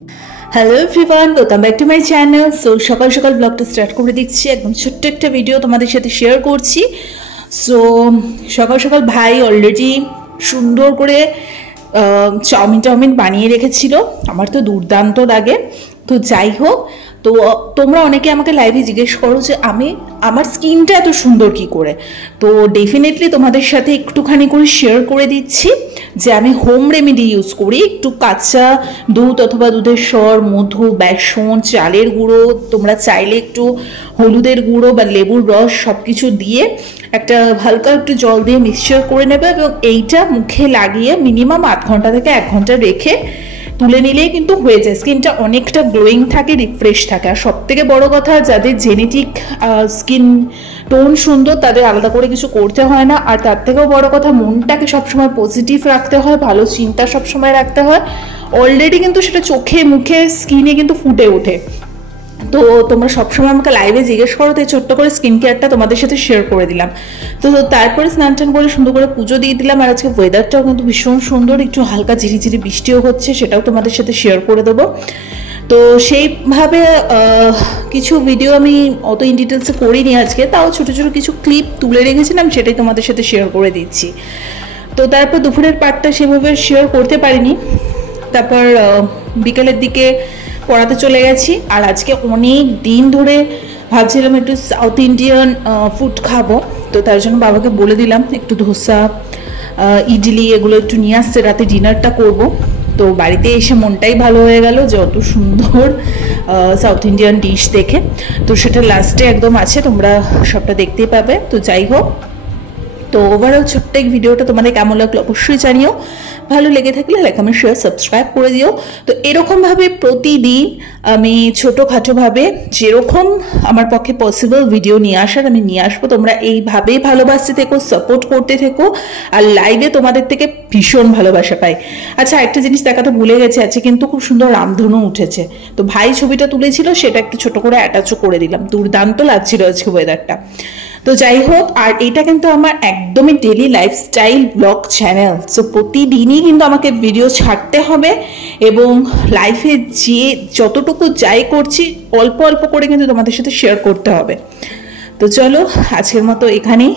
Hello everyone, welcome back to my channel. So সকাল সকাল ব্লগটা স্টার্ট করে দিচ্ছি, একদম ছোট্ট একটা ভিডিও তোমাদের সাথে শেয়ার করছি। সো সকাল সকাল ভাই অলরেডি সুন্দর করে চাউমিন বানিয়ে রেখেছিল, আমার তো দুর্দান্ত লাগে। তো যাই হোক, তো তোমরা অনেকে আমাকে লাইভে জিজ্ঞেস করো যে আমার স্কিনটা এত সুন্দর কি করে। তো ডেফিনেটলি তোমাদের সাথে একটুখানি করে শেয়ার করে দিচ্ছি যে আমি হোম রেমেডি ইউজ করি। একটু কাঁচা দুধ অথবা দুধের স্বর, মধু, বেসন, চালের গুঁড়ো, তোমরা চাইলে একটু হলুদের গুঁড়ো বা লেবুর রস সব কিছু দিয়ে একটা হালকা একটু জল দিয়ে মিক্সচার করে নেবে এবং এইটা মুখে লাগিয়ে মিনিমাম 8 ঘন্টা থেকে 1 ঘন্টা রেখে তুলে নিলেই কিন্তু হয়ে যায়। স্কিনটা অনেকটা গ্লোয়িং থাকে, রিফ্রেশ থাকে। আর সব থেকে বড় কথা, যাদের জেনেটিক স্কিন টোন সুন্দর তাদের আলাদা করে কিছু করতে হয় না। আর তার থেকেও বড় কথা, মনটাকে সবসময় পজিটিভ রাখতে হয়, ভালো চিন্তা সবসময় রাখতে হয়। অলরেডি কিন্তু সেটা চোখে মুখে স্কিনে কিন্তু ফুটে ওঠে। তো তোমরা সবসময় আমাকে লাইভে জিজ্ঞেস করো, তাই ছোট্ট করে স্কিন কেয়ারটা তোমাদের সাথে শেয়ার করে দিলাম। তো তারপরে স্নান টান করে সুন্দর করে পুজো দিয়ে দিলাম। আর আজকে ওয়েদারটাও কিন্তু ভীষণ সুন্দর, একটু হালকা ঝিরিঝিরি বৃষ্টিও হচ্ছে, সেটাও তোমাদের সাথে শেয়ার করে দেবো। তো সেইভাবে কিছু ভিডিও আমি অত ইন ডিটেলসে করিনি আজকে, তাও ছোটো ছোটো কিছু ক্লিপ তুলে রেখেছিলাম, সেটাই তোমাদের সাথে শেয়ার করে দিচ্ছি। তো তারপর দুপুরের পার্টটা সেভাবে শেয়ার করতে পারিনি। তারপর বিকেলের দিকে পড়াতে চলে গেছি। আর আজকে অনেক দিন ধরে ভাবছিলাম একটু সাউথ ইন্ডিয়ান ফুড খাবো, তো তার জন্য বাবাকে বলে দিলাম একটু ধোসা, ইডলি এগুলো একটু নিয়ে আসতে, রাতে ডিনারটা করব। তো বাড়িতে এসে মনটাই ভালো হয়ে গেল যে অত সুন্দর সাউথ ইন্ডিয়ান ডিশ দেখে। তো সেটা লাস্টে একদম আছে, তোমরা সবটা দেখতেই পাবে। তো যাই হোক, তো ওভারঅল ছোট্ট এই ভিডিওটা তোমাদের কেমন লাগলো অবশ্যই জানিও। ভালো লেগে থাকলে লাইক, কমেন্ট, শেয়ার, সাবস্ক্রাইব করে দিও। তো এরকমভাবে প্রতিদিন আমি ছোটোখাটোভাবে যেরকম আমার পক্ষে পসিবল ভিডিও নিয়ে আসার আমি নিয়ে আসবো। তোমরা এইভাবেই ভালোবাসতে থেকো, সাপোর্ট করতে থেকো। আর লাইভে তোমাদের থেকে ভীষণ ভালোবাসা পাই। আচ্ছা, একটা জিনিস দেখাতে ভুলে গেছে, আজকে কিন্তু খুব সুন্দর রামধনু উঠেছে। তো ভাই ছবিটা তুলেছিল, সেটা একটু ছোট করে অ্যাটাচও করে দিলাম। দুর্দান্ত লাগছিল আজকে ওয়েদারটা। তো যাই হোক, আর এটা কিন্তু আমার একদমই daily lifestyle blog channel. So প্রতিদিনই কিন্তু আমাকে ভিডিও ছাড়তে হবে এবং লাইফে যে যতটুকু যাই করছি অল্প অল্প করে কিন্তু তোমাদের সাথে শেয়ার করতে হবে। তো চলো, আজকের মতো এখানেই।